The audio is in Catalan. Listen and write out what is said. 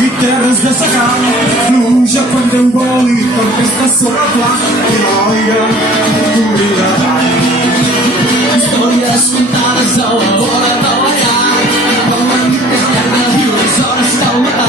I terres de secar, pluja quan Déu vol i tempesta sobre el pla, i noia, t'oblida tant. Històries contades a la vora de la llar, com la nit és llarga i les hores cau matar.